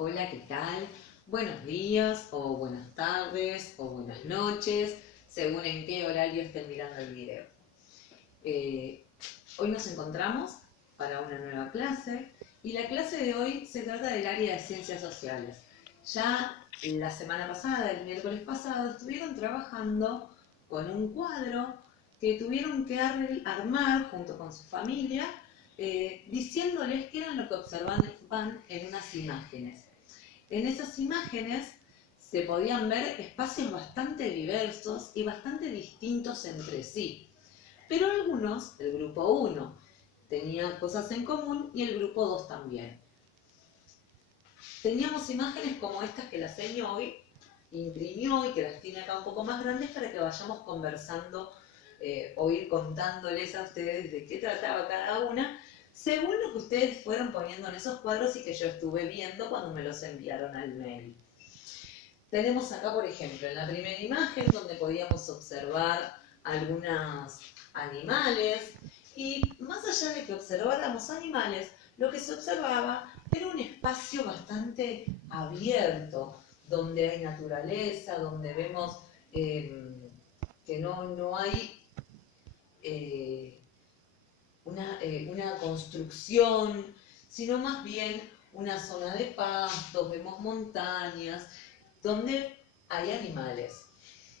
Hola, ¿qué tal? Buenos días o buenas tardes o buenas noches, según en qué horario estén mirando el video. Eh, Hoy nos encontramos para una nueva clase y la clase de hoy se trata del área de ciencias sociales. Ya la semana pasada, el miércoles pasado, estuvieron trabajando con un cuadro que tuvieron que armar junto con su familia, diciéndoles qué era lo que observaban en unas imágenes. En esas imágenes se podían ver espacios bastante diversos y bastante distintos entre sí. Pero algunos, el grupo 1, tenía cosas en común y el grupo 2 también. Teníamos imágenes como estas que la seño hoy imprimió y que las tiene acá un poco más grandes para que vayamos conversando o ir contándoles a ustedes de qué trataba cada una, según lo que ustedes fueron poniendo en esos cuadros y que yo estuve viendo cuando me los enviaron al mail. Tenemos acá, por ejemplo, en la primera imagen donde podíamos observar algunos animales y más allá de que observáramos animales, lo que se observaba era un espacio bastante abierto, donde hay naturaleza, donde vemos que no hay una construcción, sino más bien una zona de pastos, vemos montañas, donde hay animales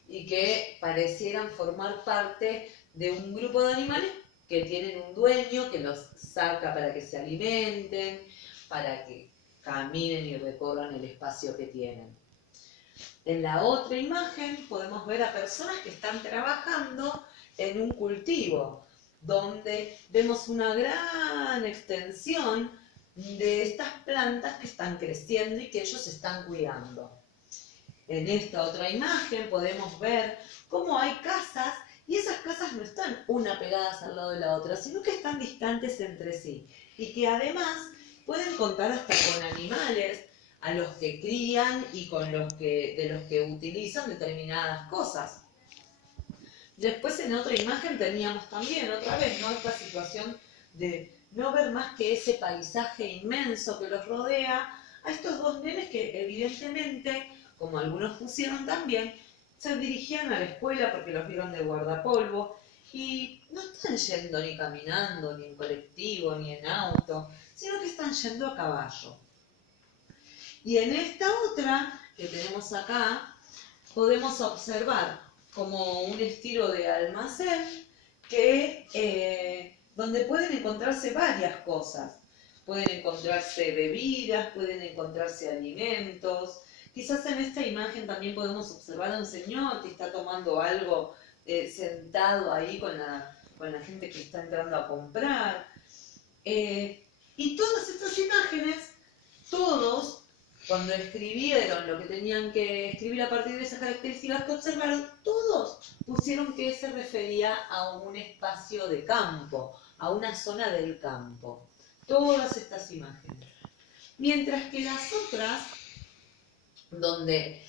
y que parecieran formar parte de un grupo de animales que tienen un dueño que los saca para que se alimenten, para que caminen y recorran el espacio que tienen. En la otra imagen podemos ver a personas que están trabajando en un cultivo, donde vemos una gran extensión de estas plantas que están creciendo y que ellos están cuidando. En esta otra imagen podemos ver cómo hay casas y esas casas no están una pegadas al lado de la otra, sino que están distantes entre sí y que además pueden contar hasta con animales a los que crían y de los que utilizan determinadas cosas. Después en otra imagen teníamos también otra vez, ¿no?, esta situación de no ver más que ese paisaje inmenso que los rodea a estos dos nenes que evidentemente, como algunos pusieron también, se dirigían a la escuela porque los vieron de guardapolvo y no están yendo ni caminando, ni en colectivo, ni en auto, sino que están yendo a caballo. Y en esta otra que tenemos acá, podemos observar como un estilo de almacén donde pueden encontrarse varias cosas. Pueden encontrarse bebidas, pueden encontrarse alimentos. Quizás en esta imagen también podemos observar a un señor que está tomando algo sentado ahí con la gente que está entrando a comprar. Y todas estas imágenes, todos, cuando escribieron lo que tenían que escribir a partir de esas características que observaron, todos pusieron que se refería a un espacio de campo, a una zona del campo. Todas estas imágenes. Mientras que las otras, donde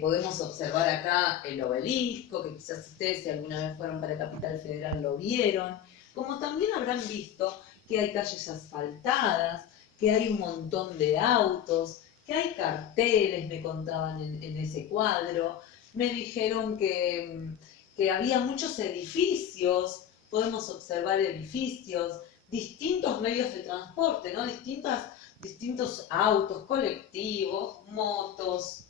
podemos observar acá el obelisco, que quizás ustedes si alguna vez fueron para Capital Federal lo vieron, como también habrán visto que hay calles asfaltadas, que hay un montón de autos, que hay carteles, me contaban en ese cuadro, me dijeron que había muchos edificios, podemos observar edificios, distintos medios de transporte, ¿no? Distintos autos, colectivos, motos.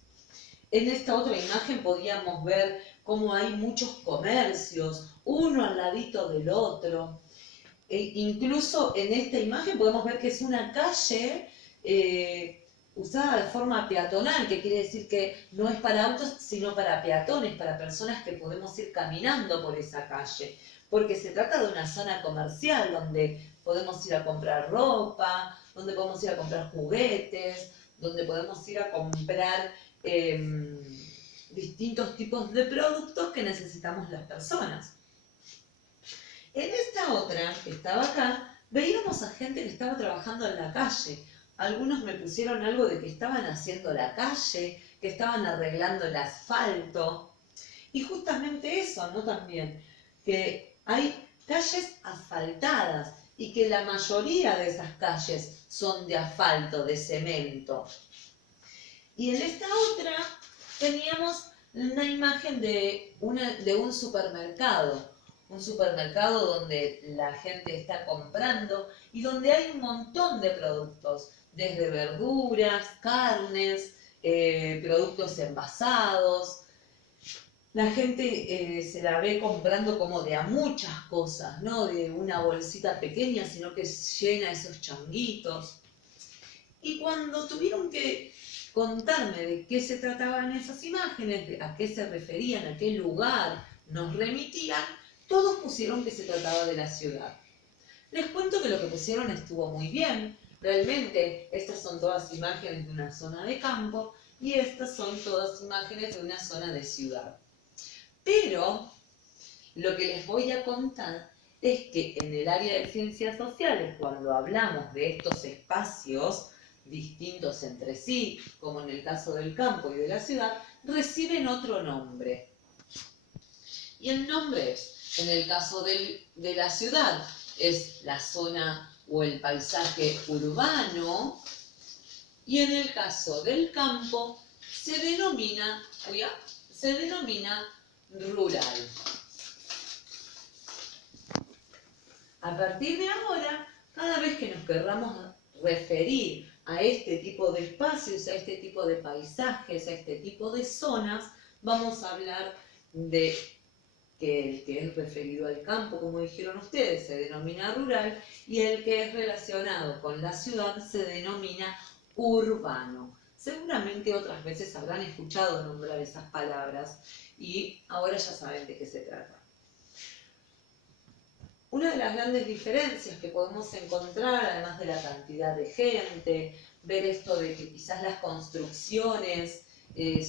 En esta otra imagen podíamos ver cómo hay muchos comercios, uno al ladito del otro. Incluso en esta imagen podemos ver que es una calle usada de forma peatonal, que quiere decir que no es para autos, sino para peatones, para personas que podemos ir caminando por esa calle, porque se trata de una zona comercial donde podemos ir a comprar ropa, donde podemos ir a comprar juguetes, donde podemos ir a comprar distintos tipos de productos que necesitamos las personas. En esta otra, que estaba acá, veíamos a gente que estaba trabajando en la calle. Algunos me pusieron algo de que estaban haciendo la calle, que estaban arreglando el asfalto. Y justamente eso, ¿no? También, que hay calles asfaltadas y que la mayoría de esas calles son de asfalto, de cemento. Y en esta otra teníamos una imagen de un supermercado donde la gente está comprando y donde hay un montón de productos, desde verduras, carnes, productos envasados. La gente se la ve comprando como de a muchas cosas, no de una bolsita pequeña, sino que llena esos changuitos. Y cuando tuvieron que contarme de qué se trataban esas imágenes, de a qué se referían, a qué lugar nos remitían, todos pusieron que se trataba de la ciudad. Les cuento que lo que pusieron estuvo muy bien. Realmente estas son todas imágenes de una zona de campo y estas son todas imágenes de una zona de ciudad. Pero lo que les voy a contar es que en el área de ciencias sociales, cuando hablamos de estos espacios distintos entre sí, como en el caso del campo y de la ciudad, reciben otro nombre. Y el nombre es, en el caso de la ciudad, es la zona o el paisaje urbano, y en el caso del campo se denomina rural. A partir de ahora, cada vez que nos querramos referir a este tipo de espacios, a este tipo de paisajes, a este tipo de zonas, vamos a hablar de que el que es referido al campo, como dijeron ustedes, se denomina rural, y el que es relacionado con la ciudad se denomina urbano. Seguramente otras veces habrán escuchado nombrar esas palabras y ahora ya saben de qué se trata. Una de las grandes diferencias que podemos encontrar, además de la cantidad de gente, ver esto de que quizás las construcciones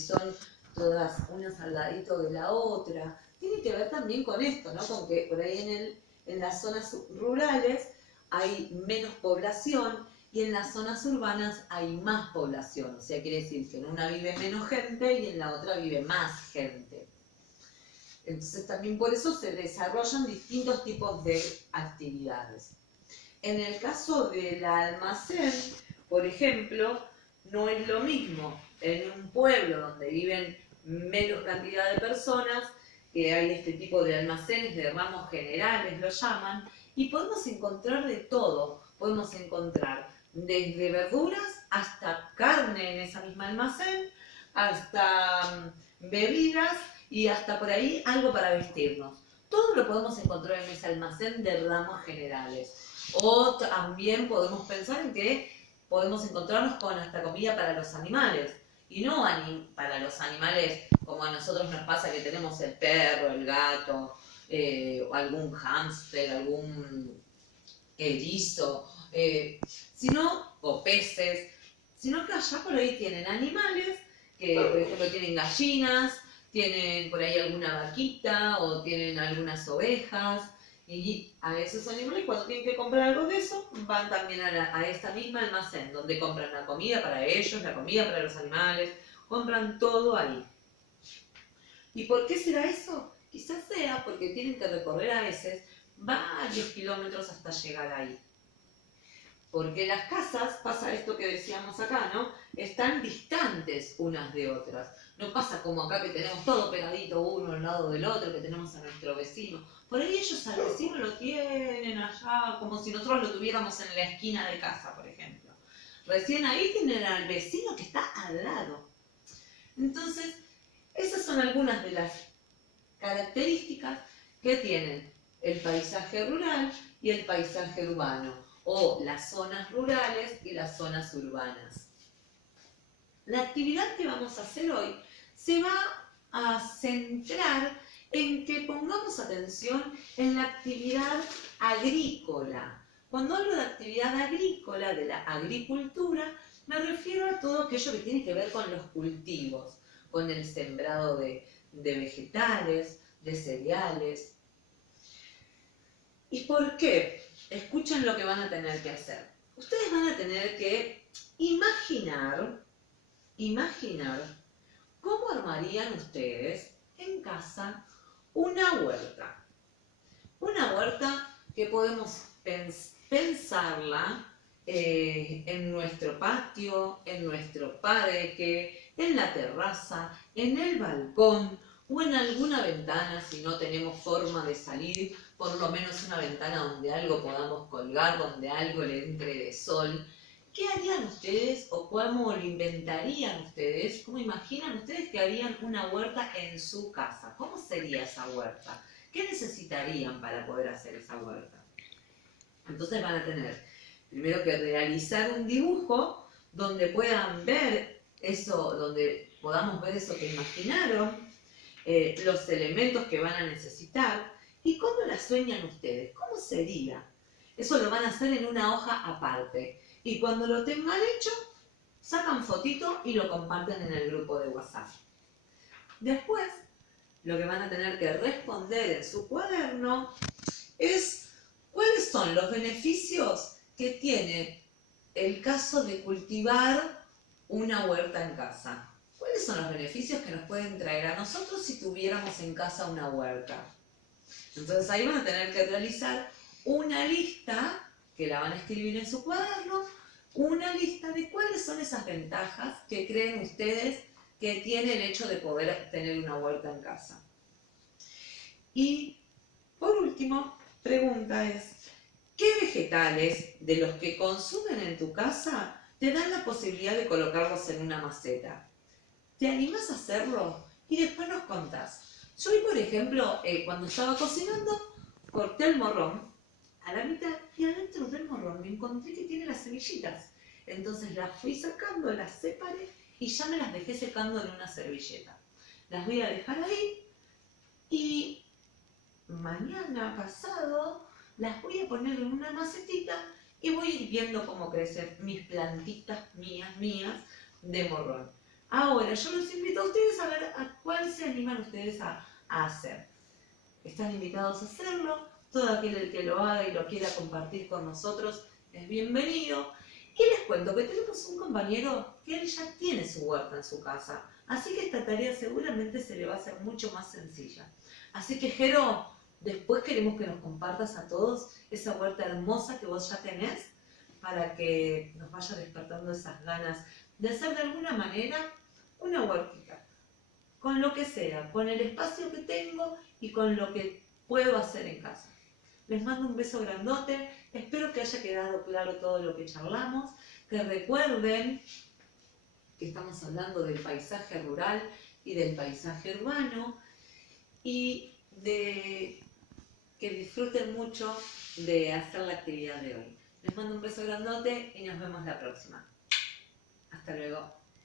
son todas unas al ladito de la otra, tiene que ver también con esto, ¿no? Con que por ahí en las zonas rurales hay menos población y en las zonas urbanas hay más población. O sea, quiere decir que en una vive menos gente y en la otra vive más gente. Entonces también por eso se desarrollan distintos tipos de actividades. En el caso del almacén, por ejemplo, no es lo mismo en un pueblo donde viven menos cantidad de personas, que hay este tipo de almacenes de ramos generales, lo llaman, y podemos encontrar de todo. Podemos encontrar desde verduras hasta carne en esa misma almacén, hasta bebidas y hasta por ahí algo para vestirnos. Todo lo podemos encontrar en ese almacén de ramos generales. O también podemos pensar en que podemos encontrarnos con hasta comida para los animales. Y no para los animales como a nosotros nos pasa que tenemos el perro, el gato, o algún hámster, algún erizo, o peces, sino que allá por ahí tienen animales que, por ejemplo, tienen gallinas, tienen por ahí alguna vaquita o tienen algunas ovejas. Y a esos animales, cuando tienen que comprar algo de eso, van también a esta misma almacén, donde compran la comida para ellos, la comida para los animales, compran todo ahí. ¿Y por qué será eso? Quizás sea porque tienen que recorrer a veces varios kilómetros hasta llegar ahí. Porque las casas, pasa esto que decíamos acá, ¿no? Están distantes unas de otras. No pasa como acá que tenemos todo pegadito uno al lado del otro, que tenemos a nuestro vecino. Por ahí ellos al vecino lo tienen allá, como si nosotros lo tuviéramos en la esquina de casa, por ejemplo. Recién ahí tienen al vecino que está al lado. Entonces, esas son algunas de las características que tienen el paisaje rural y el paisaje urbano, o las zonas rurales y las zonas urbanas. La actividad que vamos a hacer hoy se va a centrar en que pongamos atención en la actividad agrícola. Cuando hablo de actividad agrícola, de la agricultura, me refiero a todo aquello que tiene que ver con los cultivos, con el sembrado de vegetales, de cereales. ¿Y por qué? Escuchen lo que van a tener que hacer. Ustedes van a tener que imaginar cómo armarían ustedes en casa una huerta. Una huerta que podemos pensarla en nuestro patio, en nuestro parque, en la terraza, en el balcón o en alguna ventana si no tenemos forma de salir, por lo menos una ventana donde algo podamos colgar, donde algo le entre de sol. ¿Qué harían ustedes o cómo lo inventarían ustedes? ¿Cómo imaginan ustedes que harían una huerta en su casa? ¿Cómo sería esa huerta? ¿Qué necesitarían para poder hacer esa huerta? Entonces van a tener primero que realizar un dibujo donde puedan ver eso, donde podamos ver eso que imaginaron, los elementos que van a necesitar y cómo la sueñan ustedes, cómo sería. Eso lo van a hacer en una hoja aparte. Y cuando lo tengan hecho, sacan fotito y lo comparten en el grupo de WhatsApp. Después, lo que van a tener que responder en su cuaderno es cuáles son los beneficios que tiene el caso de cultivar una huerta en casa. ¿Cuáles son los beneficios que nos pueden traer a nosotros si tuviéramos en casa una huerta? Entonces ahí van a tener que realizar una lista, que la van a escribir en su cuaderno, una lista de cuáles son esas ventajas que creen ustedes que tiene el hecho de poder tener una huerta en casa. Y por último, pregunta es, ¿qué vegetales de los que consumen en tu casa te dan la posibilidad de colocarlos en una maceta? ¿Te animás a hacerlo? Y después nos contás. Yo hoy, por ejemplo, cuando estaba cocinando, corté el morrón a la mitad y adentro del morrón me encontré que tiene las semillitas. Entonces las fui sacando, las separé y ya me las dejé secando en una servilleta. Las voy a dejar ahí y mañana pasado las voy a poner en una macetita y voy a ir viendo cómo crecen mis plantitas mías de morrón. Ahora, yo los invito a ustedes a ver a cuál se animan ustedes a hacer. Están invitados a hacerlo. Todo aquel que lo haga y lo quiera compartir con nosotros es bienvenido. Y les cuento que tenemos un compañero que él ya tiene su huerta en su casa. Así que esta tarea seguramente se le va a hacer mucho más sencilla. Así que, Jero, después queremos que nos compartas a todos esa huerta hermosa que vos ya tenés para que nos vaya despertando esas ganas de hacer de alguna manera una huertita. Con lo que sea, con el espacio que tengo y con lo que puedo hacer en casa. Les mando un beso grandote, espero que haya quedado claro todo lo que charlamos, que recuerden que estamos hablando del paisaje rural y del paisaje urbano y de que disfruten mucho de hacer la actividad de hoy. Les mando un beso grandote y nos vemos la próxima. Hasta luego.